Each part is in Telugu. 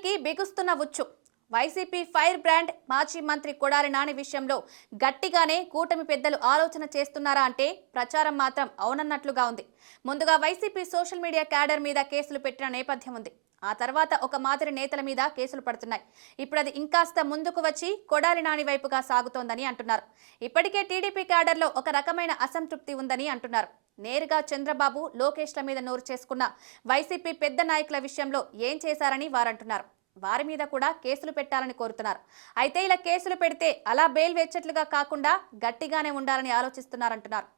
కంపెనీకి బిగుస్తున్న ఉచ్చు. వైసీపీ ఫైర్ బ్రాండ్ మాజీ మంత్రి కొడాలి నాని విషయంలో గట్టిగానే కూటమి పెద్దలు ఆలోచన చేస్తున్నారా అంటే ప్రచారం మాత్రం అవునన్నట్లుగా ఉంది. ముందుగా వైసీపీ సోషల్ మీడియా క్యాడర్ మీద కేసులు పెట్టిన నేపథ్యం ఉంది. ఆ తర్వాత ఒక మాదిరి నేతల మీద కేసులు పడుతున్నాయి. ఇప్పుడు అది ఇంకాస్త ముందుకు వచ్చి కొడాలి నాని వైపుగా సాగుతోందని అంటున్నారు. ఇప్పటికే టీడీపీ క్యాడర్లో ఒక రకమైన అసంతృప్తి ఉందని అంటున్నారు. నేరుగా చంద్రబాబు లోకేష్ల మీద నోరు చేసుకున్న వైసీపీ పెద్ద నాయకుల విషయంలో ఏం చేశారని వారంటున్నారు. వారి మీద కూడా కేసులు పెట్టాలని కోరుతున్నారు. అయితే ఇలా కేసులు పెడితే అలా బెయిల్ వెచ్చట్లుగా కాకుండా గట్టిగానే ఉండాలని ఆలోచిస్తున్నారంటున్నారు.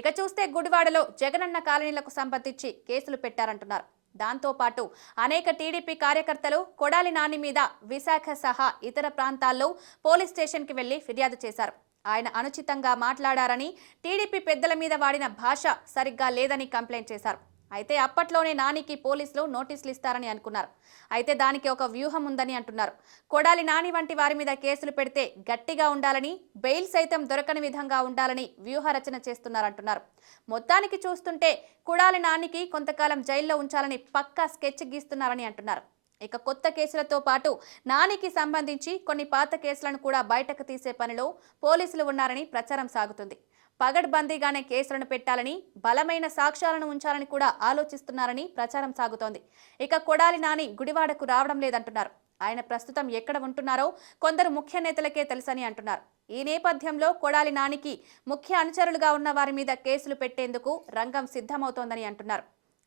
ఇక చూస్తే గుడివాడలో జగనన్న కాలనీలకు సంబంధించి కేసులు పెట్టారంటున్నారు. దాంతో పాటు అనేక టీడీపీ కార్యకర్తలు కొడాలి నాని మీద విశాఖ సహా ఇతర ప్రాంతాల్లో పోలీస్ స్టేషన్కి వెళ్ళి ఫిర్యాదు చేశారు. ఆయన అనుచితంగా మాట్లాడారని టీడీపీ పెద్దల మీద వాడిన భాష సరిగ్గా లేదని కంప్లైంట్ చేశారు. అయితే అప్పట్లోనే నానికి పోలీసులు నోటీసులు ఇస్తారని అనుకున్నారు. అయితే దానికి ఒక వ్యూహం ఉందని అంటున్నారు. కొడాలి నాని వంటి వారి మీద కేసులు పెడితే గట్టిగా ఉండాలని బెయిల్ సైతం దొరకని విధంగా ఉండాలని వ్యూహ రచన చేస్తున్నారంటున్నారు మొత్తానికి చూస్తుంటే కొడాలి నానికి కొంతకాలం జైల్లో ఉంచాలని పక్కా స్కెచ్ గీస్తున్నారని అంటున్నారు. ఇక కొత్త కేసులతో పాటు నానికి సంబంధించి కొన్ని పాత కేసులను కూడా బయటకు తీసే పనిలో పోలీసులు ఉన్నారని ప్రచారం సాగుతుంది. పగడ్బందీగానే కేసులను పెట్టాలని బలమైన సాక్ష్యాలను ఉంచాలని కూడా ఆలోచిస్తున్నారని ప్రచారం సాగుతోంది. ఇక కొడాలి నాని గుడివాడకు రావడం లేదంటున్నారు. ఆయన ప్రస్తుతం ఎక్కడ ఉంటున్నారో కొందరు ముఖ్య నేతలకే తెలుసని అంటున్నారు. ఈ నేపథ్యంలో కొడాలి నానికి ముఖ్య అనుచరులుగా ఉన్న వారి మీద కేసులు పెట్టేందుకు రంగం సిద్ధమవుతోందని అంటున్నారు.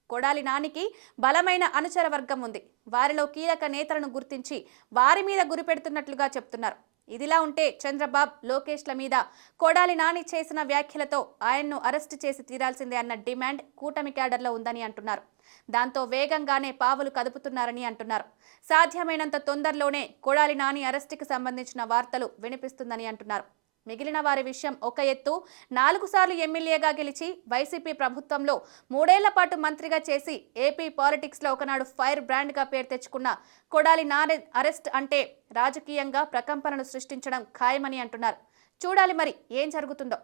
కొడాలి నానికి బలమైన అనుచర వర్గం ఉంది. వారిలో కీలక నేతలను గుర్తించి వారి మీద గురిపెడుతున్నట్లుగా చెప్తున్నారు. ఇదిలా ఉంటే చంద్రబాబు లోకేష్ల మీద కొడాలి నాని చేసిన వ్యాఖ్యలతో ఆయన్ను అరెస్టు చేసి తీరాల్సిందే అన్న డిమాండ్ కూటమి క్యాడర్లో ఉందని అంటున్నారు. దాంతో వేగంగానే పావులు కదుపుతున్నారని అంటున్నారు. సాధ్యమైనంత తొందరలోనే కొడాలి నాని అరెస్టుకి సంబంధించిన వార్తలు వినిపిస్తుందని అంటున్నారు. మిగిలిన వారి విషయం ఒక ఎత్తు. నాలుగు సార్లు ఎమ్మెల్యేగా గెలిచి వైసీపీ ప్రభుత్వంలో మూడేళ్ళ పాటు మంత్రిగా చేసి ఏపీ పాలిటిక్స్లో ఒకనాడు ఫైర్ బ్రాండ్గా పేరు తెచ్చుకున్న కొడాలి నారే అరెస్ట్ అంటే రాజకీయంగా ప్రకంపనను సృష్టించడం ఖాయమని అంటున్నారు. చూడాలి మరి ఏం జరుగుతుందో.